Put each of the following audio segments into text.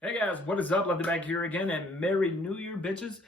Hey guys, what is up? Lefty back here again, and Merry New Year, bitches.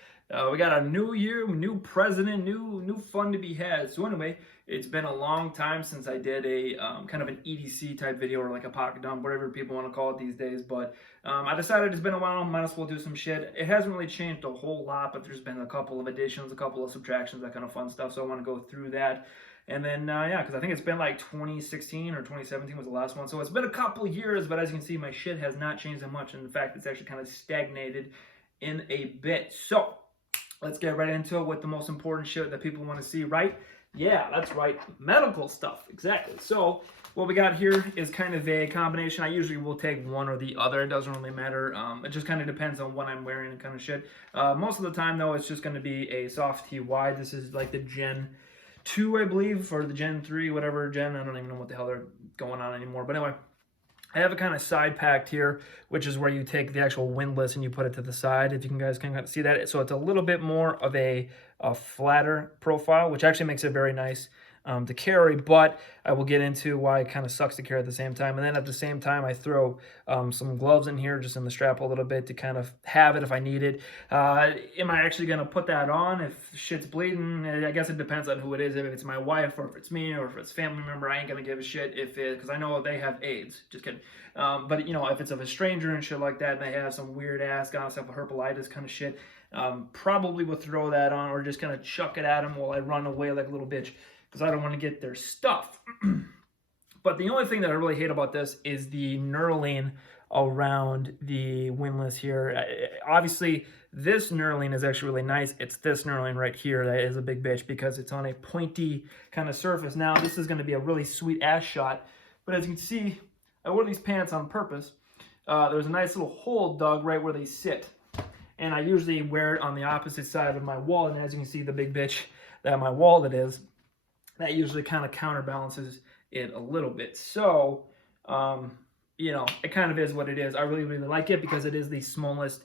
We got a new year, new president, new fun to be had. So anyway, it's been a long time since I did a kind of an EDC type video, or like a pocket dump, whatever people want to call it these days. But I decided it's been a while, might as well do some shit. It hasn't really changed a whole lot, but there's been a couple of additions, a couple of subtractions, that kind of fun stuff. So I want to go through that. And then, yeah, because I think it's been like 2016 or 2017 was the last one. So it's been a couple years, but as you can see, my shit has not changed that much. And in fact, it's actually kind of stagnated in a bit. So let's get right into it with the most important shit that people want to see, right? Yeah, that's right. Medical stuff. Exactly. So what we got here is kind of a combination. I usually will take one or the other. It doesn't really matter. It just kind of depends on what I'm wearing and kind of shit. Most of the time, though, it's just going to be a soft TY. This is like the Gen 2, I believe, or the Gen 3, whatever Gen. I don't even know what the hell they're going on anymore. But anyway, I have a kind of side packed here, which is where you take the actual windlass and you put it to the side, if you guys can kind of see that. So it's a little bit more of a flatter profile, which actually makes it very nice to carry, but I will get into why it kind of sucks to carry at the same time. And then at the same time, I throw some gloves in here, just in the strap a little bit, to kind of have it if I need it. Am I actually going to put that on if shit's bleeding? I guess it depends on who it is. If it's my wife, or if it's me, or if it's a family member, I ain't going to give a shit if it, because I know they have AIDS. Just kidding. But, you know, if it's of a stranger and shit like that, and they have some weird ass, got myself a herpelitis kind of shit, probably will throw that on, or just kind of chuck it at them while I run away like a little bitch, because I don't want to get their stuff. But the only thing that I really hate about this is the knurling around the windlass here. Obviously, this knurling is actually really nice. It's this knurling right here that is a big bitch, because it's on a pointy kind of surface. Now, this is going to be a really sweet ass shot, but as you can see, I wore these pants on purpose. There's a nice little hole dug right where they sit, and I usually wear it on the opposite side of my wallet, and as you can see, the big bitch that my wallet is, that usually kind of counterbalances it a little bit. So, you know, it kind of is what it is. I really, really like it because it is the smallest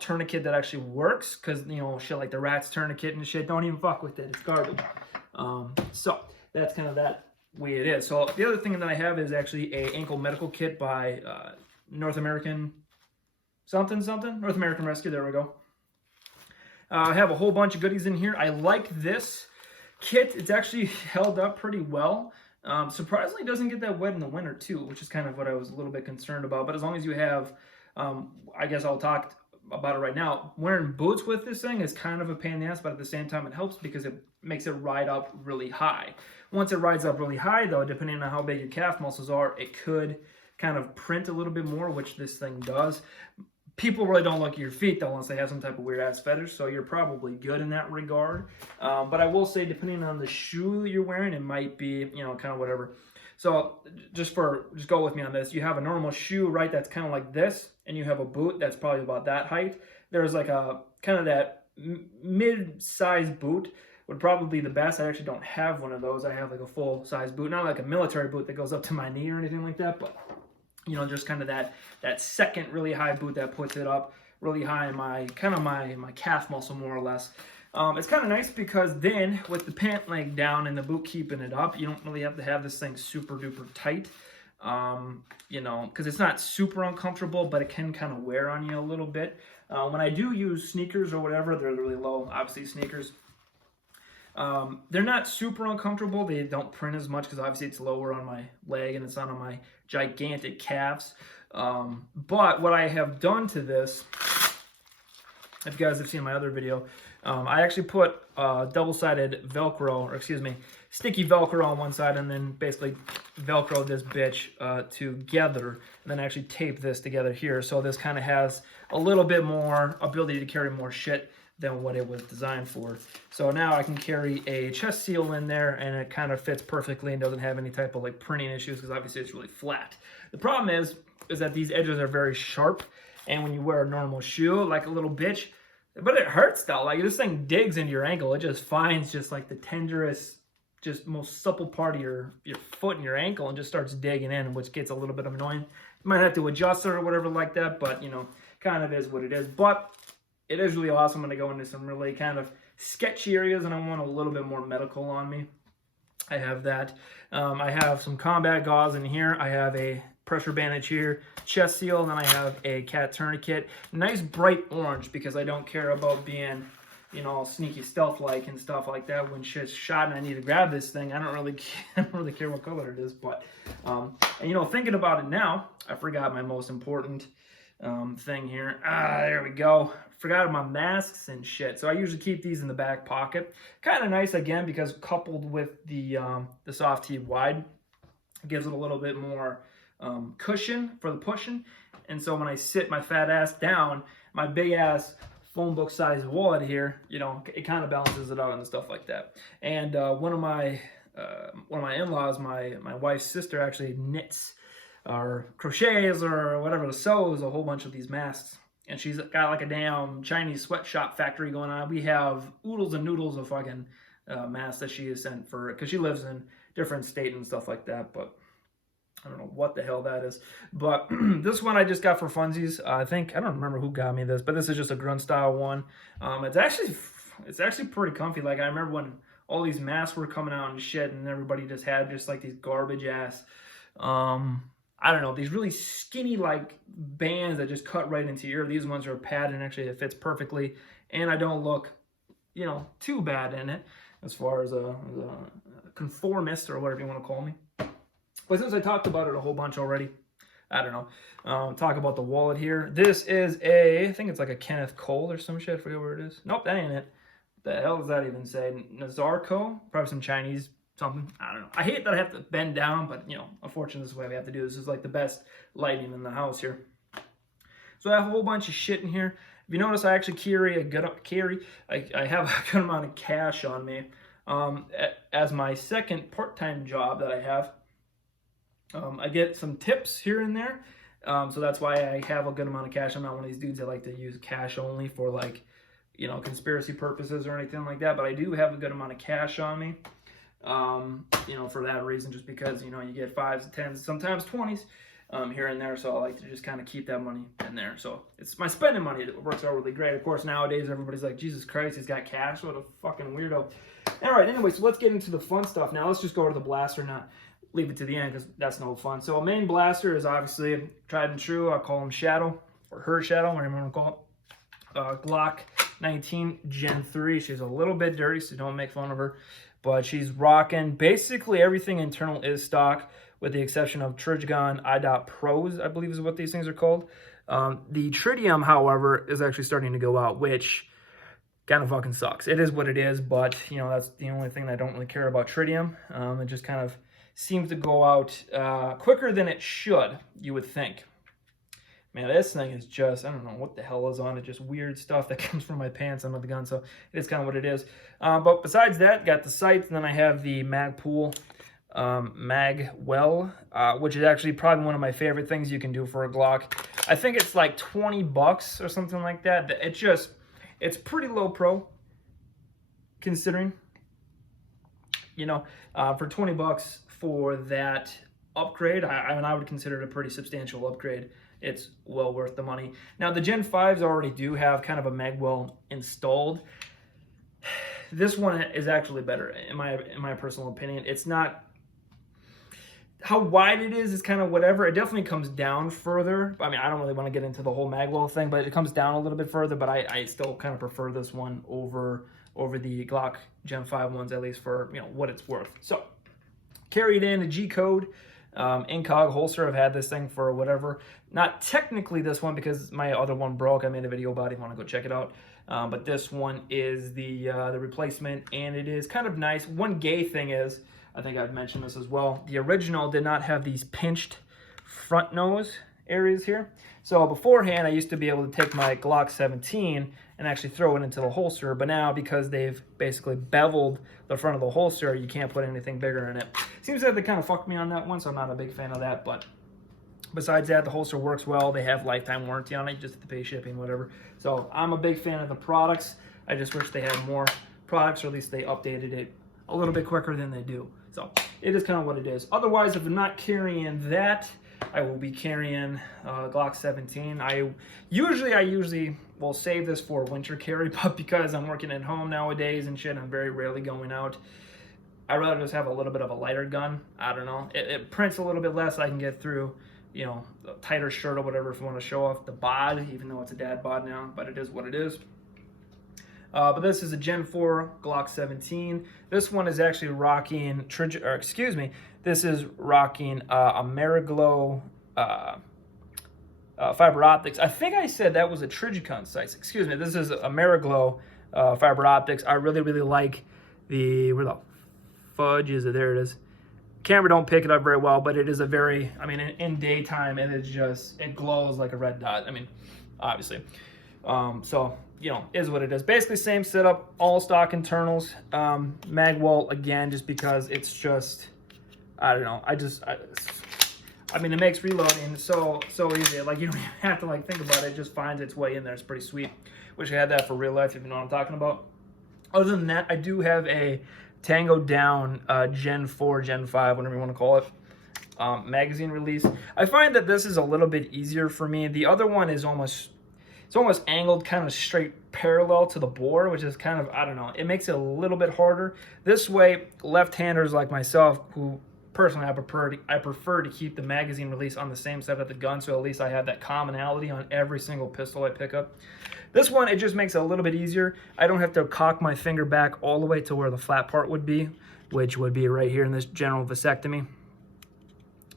tourniquet that actually works, because, you know, shit like the Rat's tourniquet and shit, don't even fuck with it. It's garbage. So that's kind of that way it is. So the other thing that I have is actually a ankle medical kit by North American North American Rescue. There we go. I have a whole bunch of goodies in here. I like this kit. It's actually held up pretty well. Surprisingly, it doesn't get that wet in the winter too, which is kind of what I was a little bit concerned about. But as long as you have, I guess I'll talk about it right now. Wearing boots with this thing is kind of a pain in the ass, but at the same time it helps because it makes it ride up really high. Once it rides up really high, though, depending on how big your calf muscles are, it could kind of print a little bit more, which this thing does. People really don't look at your feet, though, unless they have some type of weird-ass fetish, so you're probably good in that regard. But I will say, depending on the shoe you're wearing, it might be, you know, kind of whatever. So just go with me on this. You have a normal shoe, right, that's kind of like this, and you have a boot that's probably about that height. There's like a kind of that mid-size boot would probably be the best. I actually don't have one of those. I have like a full-size boot, not like a military boot that goes up to my knee or anything like that, but you know, just kind of that second really high boot that puts it up really high in my calf muscle, more or less. It's kind of nice because then with the pant leg down and the boot keeping it up, you don't really have to have this thing super duper tight. You know, because it's not super uncomfortable, but it can kind of wear on you a little bit. When I do use sneakers or whatever, they're really low, obviously, sneakers. They're not super uncomfortable. They don't print as much because obviously it's lower on my leg and it's not on my gigantic calves. But what I have done to this, if you guys have seen my other video, I actually put double-sided Velcro, or excuse me, sticky Velcro on one side, and then basically Velcro this bitch together, and then actually tape this together here. So this kind of has a little bit more ability to carry more shit than what it was designed for. So now I can carry a chest seal in there, and it kind of fits perfectly and doesn't have any type of like printing issues, because obviously it's really flat. The problem is that these edges are very sharp, and when you wear a normal shoe, like a little bitch, but it hurts though. Like this thing digs into your ankle. It just finds just like the tenderest, just most supple part of your foot and your ankle, and just starts digging in, which gets a little bit annoying. You might have to adjust it or whatever like that, but you know, kind of is what it is. But it is really awesome when I go into some really kind of sketchy areas and I want a little bit more medical on me. I have that. I have some combat gauze in here. I have a pressure bandage here, chest seal, and then I have a cat tourniquet. Nice bright orange because I don't care about being, you know, sneaky stealth-like and stuff like that. When shit's shot and I need to grab this thing, I don't really care what color it is. But, and you know, thinking about it now, I forgot my most important thing here. There we go. Forgot my masks and shit. So I usually keep these in the back pocket. Kind of nice again because coupled with the soft T wide, it gives it a little bit more cushion for the pushing. And so when I sit my fat ass down, my big ass phone book sized wallet here, you know, it kind of balances it out and stuff like that. And one of my in-laws, my wife's sister, actually knits or crochets or whatever, sews a whole bunch of these masks. And she's got like a damn Chinese sweatshop factory going on. We have oodles and noodles of fucking masks that she has sent for, because she lives in different states and stuff like that. But I don't know what the hell that is. But this one I just got for funsies. I don't remember who got me this, but this is just a grunt style one. It's actually pretty comfy. Like I remember when all these masks were coming out and shit, and everybody just had just like these garbage ass I don't know, these really skinny like bands that just cut right into your ear. These ones are padded and actually it fits perfectly, and I don't look, you know, too bad in it as far as a conformist or whatever you want to call me. But since I talked about it a whole bunch already, I don't know. Talk about the wallet here. This is I think it's like a Kenneth Cole or some shit. I forget where it is. Nope, that ain't it. What the hell does that even say? Nazarko? Probably some Chinese something. I don't know. I hate that I have to bend down, but you know, unfortunately, this is the way we have to do this. This is like the best lighting in the house here. So I have a whole bunch of shit in here. If you notice, I actually carry a good I have a good amount of cash on me. As my second part-time job that I have, I get some tips here and there. So that's why I have a good amount of cash. I'm not one of these dudes that like to use cash only for like, you know, conspiracy purposes or anything like that. But I do have a good amount of cash on me. You know, for that reason, just because, you know, you get 5s, 10s, sometimes 20s here and there. So I like to just kind of keep that money in there. So it's my spending money that works out really great. Of course, nowadays everybody's like, Jesus Christ, he's got cash. What a fucking weirdo. All right, anyway, so let's get into the fun stuff now. Let's just go to the blaster, not leave it to the end because that's no fun. So a main blaster is obviously tried and true. I call him Shadow or her Shadow, whatever you want to call it. Glock 19 Gen 3. She's a little bit dirty, so don't make fun of her. But she's rocking basically everything internal is stock, with the exception of Trigon IDOT Pros, I believe is what these things are called. The Tritium, however, is actually starting to go out, which kind of fucking sucks. It is what it is, but you know, that's the only thing that I don't really care about Tritium. It just kind of seems to go out quicker than it should, you would think. Man, this thing is just, I don't know what the hell is on it, just weird stuff that comes from my pants under the gun, so it is kind of what it is. But besides that, got the sights, and then I have the Magpool Magwell, which is actually probably one of my favorite things you can do for a Glock. I think it's like 20 bucks or something like that. It's pretty low pro, considering, you know, for 20 bucks for that upgrade, I would consider it a pretty substantial upgrade. It's well worth the money. Now, the Gen 5s already do have kind of a Magwell installed. This one is actually better, in my personal opinion. It's not... How wide it is kind of whatever. It definitely comes down further. I mean, I don't really want to get into the whole Magwell thing, but it comes down a little bit further. But I still kind of prefer this one over the Glock Gen 5 ones, at least for, you know, what it's worth. So, carried in a G-code. Incog holster. I've had this thing for whatever. Not technically this one because my other one broke. I made a video about it if you want to go check it out. But this one is the replacement, and it is kind of nice. One gay thing is, I think I've mentioned this as well, the original did not have these pinched front nose areas here. So beforehand, I used to be able to take my Glock 17 and actually throw it into the holster, but now because they've basically beveled the front of the holster, you can't put anything bigger in it. Seems like they kind of fucked me on that one, so I'm not a big fan of that, but besides that, the holster works well. They have lifetime warranty on it. You just have to pay shipping, whatever. So I'm a big fan of the products. I just wish they had more products, or at least they updated it a little bit quicker than they do. So it is kind of what it is. Otherwise, if I'm not carrying that, I will be carrying Glock 17. I usually will save this for winter carry, but because I'm working at home nowadays and shit, I'm very rarely going out. I'd rather just have a little bit of a lighter gun. I don't know. It prints a little bit less. I can get through you know, a tighter shirt or whatever if you want to show off the bod, even though it's a dad bod now, but it is what it is. But this is a Gen 4 Glock 17. This one is actually rocking, this is rocking a Mariglow fiber optics. I think I said that was a Trijicon sights. Excuse me, this is a Mariglow fiber optics. I really, really like where the fudge is it? There it is. Camera don't pick it up very well, but it is a very, I mean, in daytime, and it glows like a red dot. I mean, obviously. So, you know, is what it is. Basically same setup, all stock internals. Magwell, again, just because it's just, I don't know, I mean, it makes reloading so easy. Like, you don't even have to, like, think about it. It just finds its way in there. It's pretty sweet. Wish I had that for real life, if you know what I'm talking about. Other than that, I do have a Tango Down Gen 4, Gen 5, whatever you want to call it, magazine release. I find that this is a little bit easier for me. The other one is almost angled kind of straight parallel to the bore, which is kind of, I don't know, it makes it a little bit harder. This way, left-handers like myself, who personally I prefer to keep the magazine release on the same side of the gun, so at least I have that commonality on every single pistol I pick up. This one, it just makes it a little bit easier. I don't have to cock my finger back all the way to where the flat part would be, which would be right here in this general vasectomy.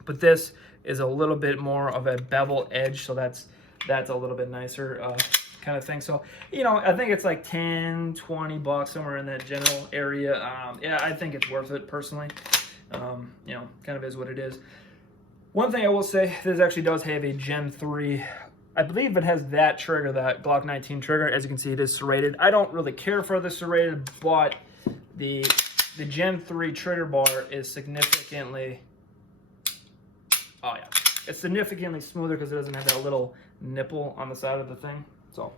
But this is a little bit more of a bevel edge, so that's a little bit nicer kind of thing. So, you know, I think it's like 10, 20 bucks, somewhere in that general area. Yeah, I think it's worth it personally. You know, kind of is what it is. One thing I will say, this actually does have a Gen 3. I believe it has that trigger, that Glock 19 trigger. As you can see, it is serrated. I don't really care for the serrated, but the Gen 3 trigger bar is significantly, oh yeah, it's significantly smoother because it doesn't have that little nipple on the side of the thing. So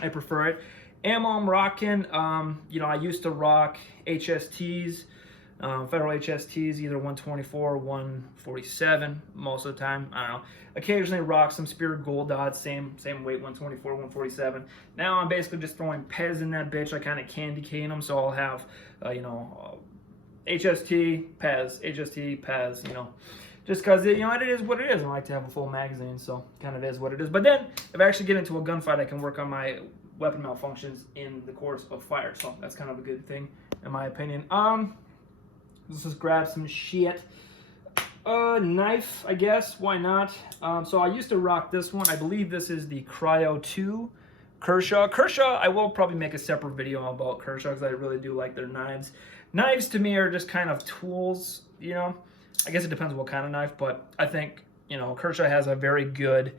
I prefer it. Ammo I'm rocking, you know, I used to rock HSTs, federal HSTs, either 124 or 147 most of the time. I don't know. Occasionally rock some Spirit Gold Dots, same weight, 124, 147. Now I'm basically just throwing Pez in that bitch. I kind of candy cane them, so I'll have, you know, HST, Pez, HST, Pez, you know. Just because, you know, it is what it is. I like to have a full magazine, so kind of is what it is. But then, if I actually get into a gunfight, I can work on my weapon malfunctions in the course of fire. So that's kind of a good thing, in my opinion. Let's just grab some shit. Knife, I guess. Why not? So I used to rock this one. I believe this is the Cryo 2 Kershaw. Kershaw, I will probably make a separate video about Kershaw because I really do like their knives. Knives, to me, are just kind of tools, you know. I guess it depends on what kind of knife, but I think, you know, Kershaw has a very good,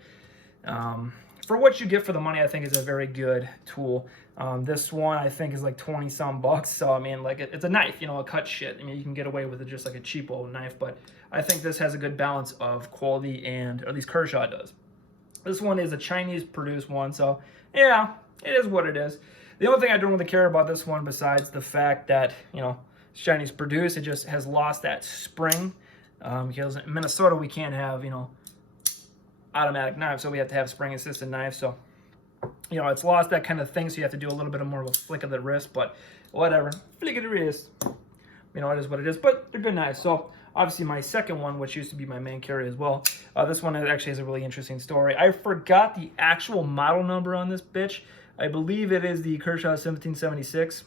for what you get for the money, I think is a very good tool. This one, I think, is like 20-some bucks, so I mean, like, it's a knife, you know, a cut shit. I mean, you can get away with it just like a cheap old knife, but I think this has a good balance of quality, and, or at least Kershaw does. This one is a Chinese-produced one, so, yeah, it is what it is. The only thing I don't really care about this one, besides the fact that, you know, it's Chinese-produced, it just has lost that spring. Because in Minnesota we can't have, you know, automatic knives, so we have to have spring-assisted knives. So, you know, it's lost that kind of thing, so you have to do a little bit more of a flick of the wrist, but whatever. Flick of the wrist. You know, it is what it is, but they're good knives. So, obviously, my second one, which used to be my main carry as well, this one actually has a really interesting story. I forgot the actual model number on this bitch. I believe it is the Kershaw 1776.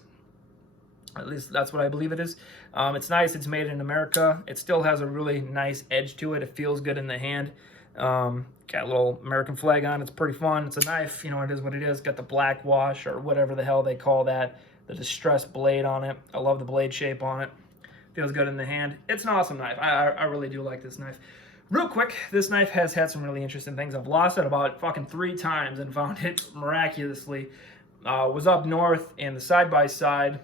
At least that's what I believe it is. It's nice. It's made in America. It still has a really nice edge to it. It feels good in the hand. Got a little American flag on. It's pretty fun. It's a knife. You know, it is what it is. Got the black wash or whatever the hell they call that. The distressed blade on it. I love the blade shape on it. Feels good in the hand. It's an awesome knife. I really do like this knife. Real quick, this knife has had some really interesting things. I've lost it about fucking 3 times and found it miraculously. Was up north in the side-by-side.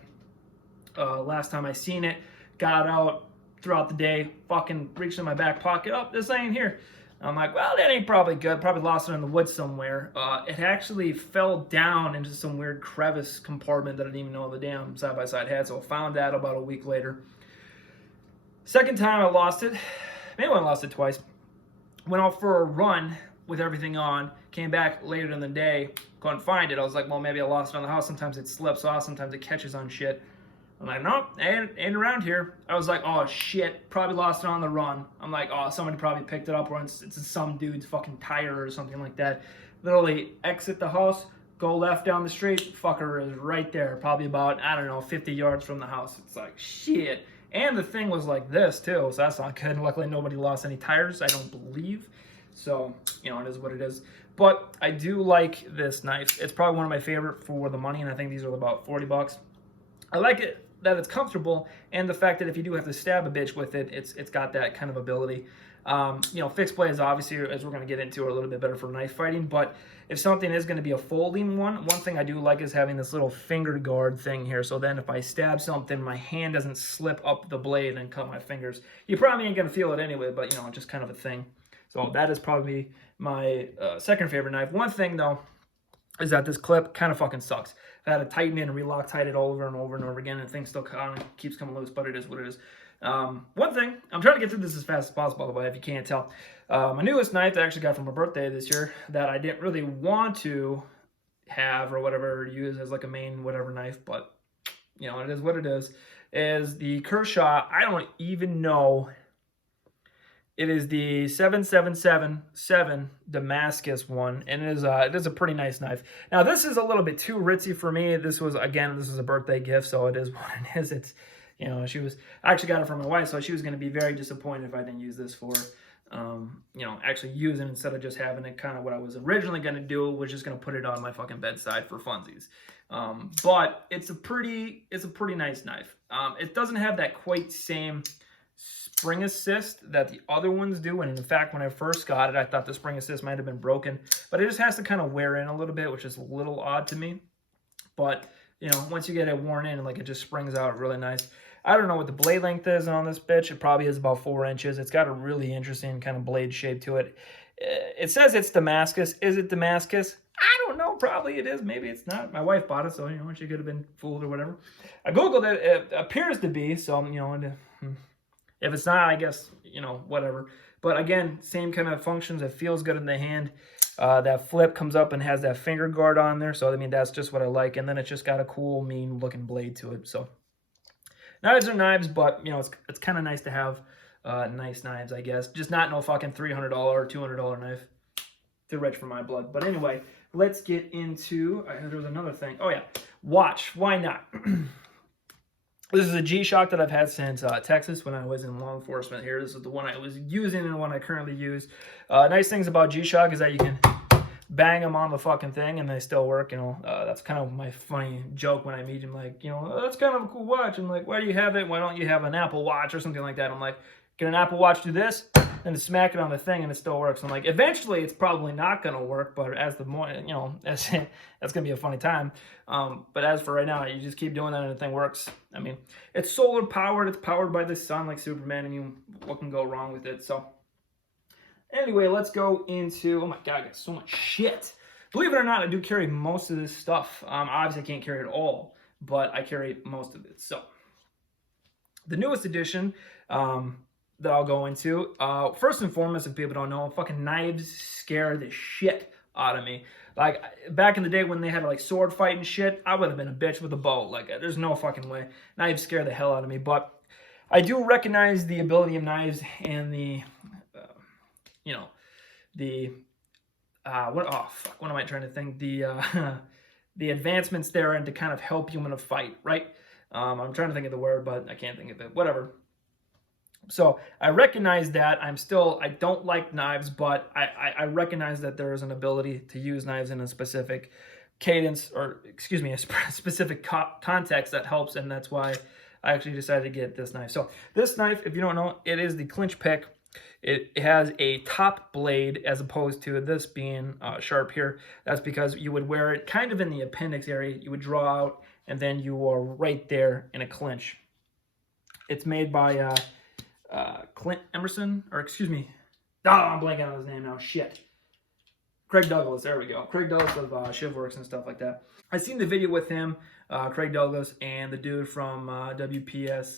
Last time I seen it, got out throughout the day, fucking reached in my back pocket. Oh, this ain't here. I'm like, well, that ain't probably good. Probably lost it in the woods somewhere. It actually fell down into some weird crevice compartment that I didn't even know the damn side-by-side had. So I found that about a week later. Second time I lost it. Maybe I lost it twice. Went out for a run with everything on. Came back later in the day. Couldn't find it. I was like, well, maybe I lost it on the house. Sometimes it slips off. Sometimes it catches on shit. I'm like, nope, ain't around here. I was like, oh shit, probably lost it on the run. I'm like, oh, somebody probably picked it up, or it's some dude's fucking tire or something like that. Literally exit the house, go left down the street, fucker is right there, probably about, I don't know, 50 yards from the house. It's like, shit. And the thing was like this too, so that's not good. Luckily nobody lost any tires, I don't believe. So, you know, it is what it is. But I do like this knife. It's probably one of my favorite for the money, and I think these are about 40 bucks. I like it that it's comfortable, and the fact that if you do have to stab a bitch with it, it's got that kind of ability. You know, fixed blades obviously, as we're going to get into, are a little bit better for knife fighting, but if something is going to be a folding one thing I do like is having this little finger guard thing here, so then if I stab something, my hand doesn't slip up the blade and cut my fingers. You probably ain't going to feel it anyway, but, you know, just kind of a thing. So that is probably my second favorite knife. One thing, though, is that this clip kind of fucking sucks. I had to tighten it and re-Loctite it over and over and over again, and the thing still kind of keeps coming loose, but it is what it is. One thing, I'm trying to get through this as fast as possible, by the way, if you can't tell. My newest knife that I actually got for my birthday this year that I didn't really want to have or whatever, use as like a main whatever knife, but, you know, it is what it is the Kershaw. I don't even know. It is the 7777 Damascus one, and it is a pretty nice knife. Now, this is a little bit too ritzy for me. This was a birthday gift, so it is what it is. It's, you know, I actually got it from my wife, so she was going to be very disappointed if I didn't use this for, you know, actually using it instead of just having it. Kind of what I was originally going to do was just going to put it on my fucking bedside for funsies. But it's a pretty nice knife. It doesn't have that quite same spring assist that the other ones do, and in fact when I first got it I thought the spring assist might have been broken, but it just has to kind of wear in a little bit, which is a little odd to me. But, you know, once you get it worn in, like, it just springs out really nice. I don't know what the blade length is on this bitch. It probably is about 4 inches. It's got a really interesting kind of blade shape to it. It says it's Damascus. Is it Damascus? I don't know. Probably it is. Maybe it's not. My wife bought it, so, you know, she could have been fooled or whatever. I googled it. It appears to be, so, you know, if it's not, I guess, you know, whatever. But again, same kind of functions. It feels good in the hand. That flip comes up and has that finger guard on there. So, I mean, that's just what I like. And then it's just got a cool, mean looking blade to it. So, knives are knives, but, you know, it's kind of nice to have nice knives, I guess. Just not no fucking $300 or $200 knife. Too rich for my blood. But anyway, let's get into, there's another thing. Oh, yeah. Watch. Why not? This is a G-Shock that I've had since Texas when I was in law enforcement here. This is the one I was using and the one I currently use. Nice things about G-Shock is that you can bang them on the fucking thing and they still work, you know. That's kind of my funny joke when I meet him, like, you know, oh, that's kind of a cool watch. I'm like, why do you have it? Why don't you have an Apple Watch or something like that? I'm like, can an Apple Watch do this? And smack it on the thing and it still works. I'm like, eventually it's probably not going to work, but as the more, you know, that's going to be a funny time. But as for right now, you just keep doing that and the thing works. I mean, it's solar powered. It's powered by the sun like Superman. I mean, what can go wrong with it? So anyway, let's go into, oh my God, I got so much shit. Believe it or not, I do carry most of this stuff. Obviously I can't carry it all, but I carry most of it. So the newest edition, that I'll go into. First and foremost, if people don't know, fucking knives scare the shit out of me. Like, back in the day when they had, like, sword fight and shit, I would have been a bitch with a bow. Like, there's no fucking way. Knives scare the hell out of me. But I do recognize the ability of knives and the, you know, the, what am I trying to think? The advancements there and to kind of help you in a fight, right? I'm trying to think of the word, but I can't think of it. Whatever. So I recognize that. I don't like knives, but I recognize that there is an ability to use knives in a specific cadence, or excuse me, a specific context that helps, and that's why I actually decided to get this knife. So this knife, if you don't know, it is the Clinch pick. It has a top blade as opposed to this being sharp here. That's because you would wear it kind of in the appendix area. You would draw out, and then you are right there in a clinch. It's made by Clint Emerson, or excuse me, I'm blanking on his name now, shit. Craig Douglas, there we go. Craig Douglas of Shivworks and stuff like that. I seen the video with him, Craig Douglas, and the dude from WPS,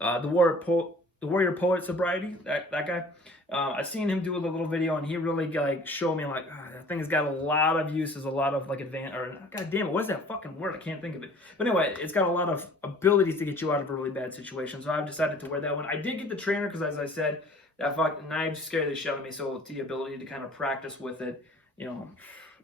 the the Warrior Poet Sobriety, that guy. I seen him do a little video, and he really like showed me like that thing has got a lot of uses, a lot of like god damn it, what is that fucking word? I can't think of it. But anyway, it's got a lot of abilities to get you out of a really bad situation. So I've decided to wear that one. I did get the trainer because, as I said, that fucking knife scared the shit out of me. So the ability to kind of practice with it, you know,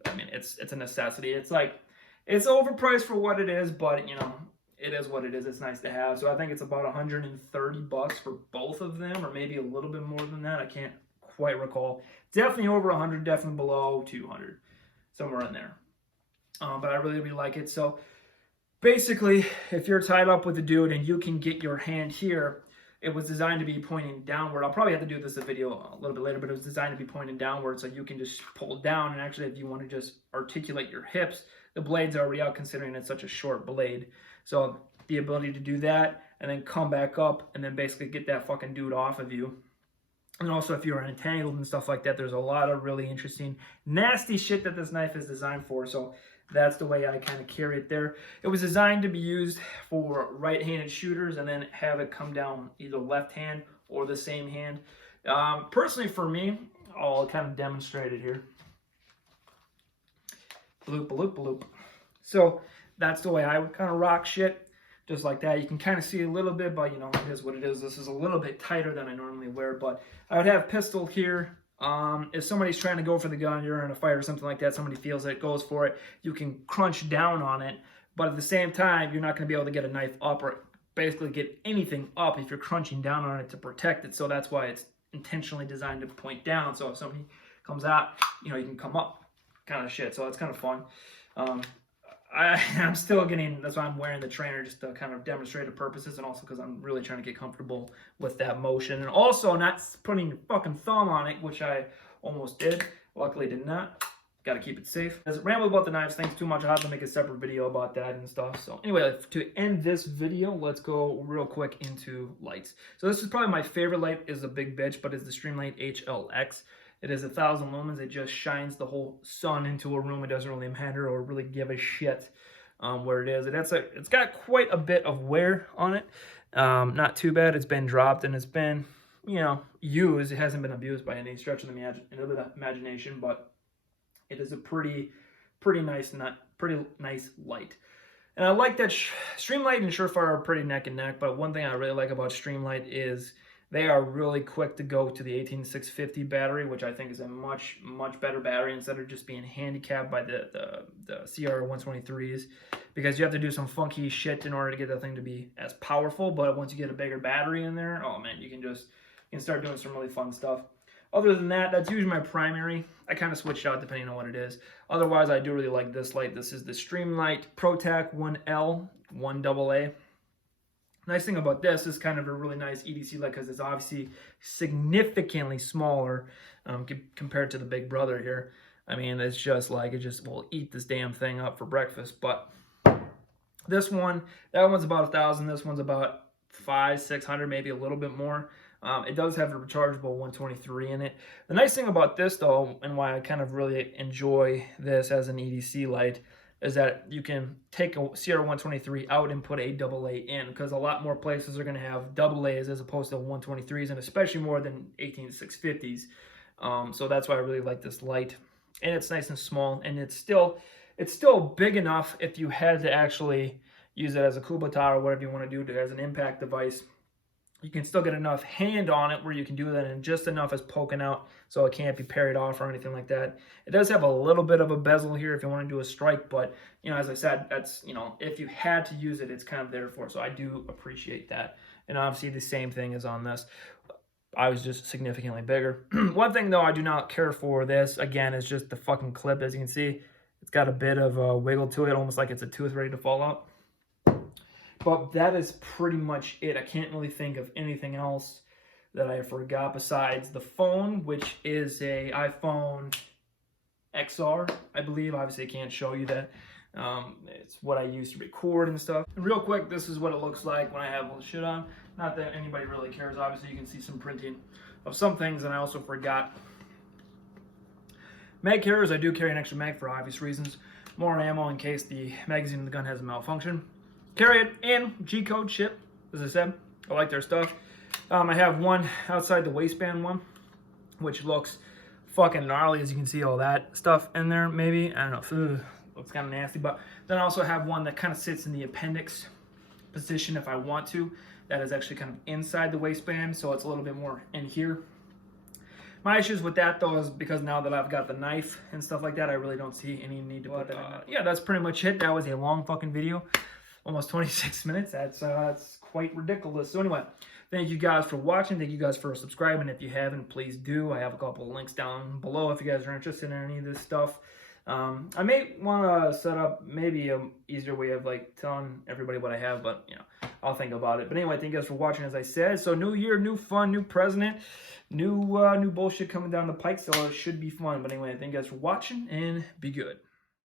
I mean, it's a necessity. It's like it's overpriced for what it is, but you know, it is what it is. It's nice to have. So I think it's about $130 for both of them, or maybe a little bit more than that. I can't quite recall. Definitely over 100, definitely below 200, somewhere in there. But I really, really like it. So basically, if you're tied up with a dude and you can get your hand here, it was designed to be pointing downward. I'll probably have to do this video a little bit later, but it was designed to be pointing downward, so you can just pull down. And actually, if you want to just articulate your hips, the blade's already out, considering it's such a short blade. So the ability to do that and then come back up and then basically get that fucking dude off of you. And also, if you're entangled and stuff like that, there's a lot of really interesting, nasty shit that this knife is designed for. So that's the way I kind of carry it there. It was designed to be used for right-handed shooters and then have it come down either left hand or the same hand. Personally, for me, I'll kind of demonstrate it here. Bloop, bloop, bloop. So that's the way I would kind of rock shit, just like that. You can kind of see a little bit, but you know, it is what it is. This is a little bit tighter than I normally wear, but I would have pistol here. If somebody's trying to go for the gun, you're in a fight or something like that, somebody feels it, goes for it, you can crunch down on it, but at the same time, you're not going to be able to get a knife up or basically get anything up if you're crunching down on it to protect it. So that's why it's intentionally designed to point down. So if somebody comes out, you know, you can come up kind of shit. So it's kind of fun. I'm still getting, that's why I'm wearing the trainer, just to kind of demonstrate the purposes, and also because I'm really trying to get comfortable with that motion, and also not putting your fucking thumb on it, which I almost did. Luckily did not. Got to keep it safe. As I ramble about the knives things too much, I'll have to make a separate video about that and stuff. So anyway, to end this video, let's go real quick into lights. So this is probably my favorite light, is a big bitch, but it's the Streamlight HLX. It is 1,000 lumens. It just shines the whole sun into a room. It doesn't really matter or really give a shit where it is. It's got quite a bit of wear on it. Not too bad. It's been dropped and it's been, you know, used. It hasn't been abused by any stretch of the imagination, but it is a pretty nice light. And I like that Streamlight and Surefire are pretty neck and neck, but one thing I really like about Streamlight is they are really quick to go to the 18650 battery, which I think is a much better battery, instead of just being handicapped by the CR123s, because you have to do some funky shit in order to get that thing to be as powerful. But once you get a bigger battery in there, oh man, you can start doing some really fun stuff. Other than that, that's usually my primary. I kind of switch out depending on what it is. Otherwise, I do really like this light. This is the Streamlight ProTac 1L 1AA. Nice thing about this is kind of a really nice EDC light, because it's obviously significantly smaller compared to the big brother here. I mean, it's just like, it just will eat this damn thing up for breakfast. But this one, that one's about 1,000. This one's about 500-600, maybe a little bit more. It does have a rechargeable 123 in it. The nice thing about this, though, and why I kind of really enjoy this as an EDC light, is that you can take a CR123 out and put a AA in, because a lot more places are going to have AAs as opposed to 123s, and especially more than 18650s. So that's why I really like this light. And it's nice and small, and it's still big enough if you had to actually use it as a Kubota or whatever you want to do as an impact device. You can still get enough hand on it where you can do that, and just enough as poking out so it can't be parried off or anything like that. It does have a little bit of a bezel here if you want to do a strike, but, you know, as I said, that's, you know, if you had to use it, it's kind of there for it. So I do appreciate that. And obviously the same thing is on this. I was just significantly bigger. One thing, though, I do not care for this, again, is just the fucking clip. As you can see, it's got a bit of a wiggle to it, almost like it's a tooth ready to fall out. But that is pretty much it. I can't really think of anything else that I forgot besides the phone, which is a iPhone XR, I believe. Obviously, I can't show you that. It's what I use to record and stuff. And real quick, this is what it looks like when I have all the shit on. Not that anybody really cares. Obviously, you can see some printing of some things, and I also forgot mag carriers. I do carry an extra mag for obvious reasons. More ammo in case the magazine of the gun has a malfunction. Carry it in G-code ship, as I said. I like their stuff. I have one outside the waistband one, which looks fucking gnarly, as you can see all that stuff in there. Maybe, I don't know, looks kind of nasty. But then I also have one that kind of sits in the appendix position if I want to. That is actually kind of inside the waistband, so it's a little bit more in here. My issues with that though is because now that I've got the knife and stuff like that, I really don't see any need to put that in there. Yeah, that's pretty much it. That was a long fucking video, almost 26 minutes. That's quite ridiculous. So anyway, thank you guys for watching. Thank you guys for subscribing. If you haven't, please do. I have a couple of links down below if you guys are interested in any of this stuff. I may want to set up maybe a easier way of like telling everybody what I have, but you know, I'll think about it. But anyway, thank you guys for watching. As I said, so new year, new fun, new president, new bullshit coming down the pike, so it should be fun. But anyway, thank you guys for watching and be good.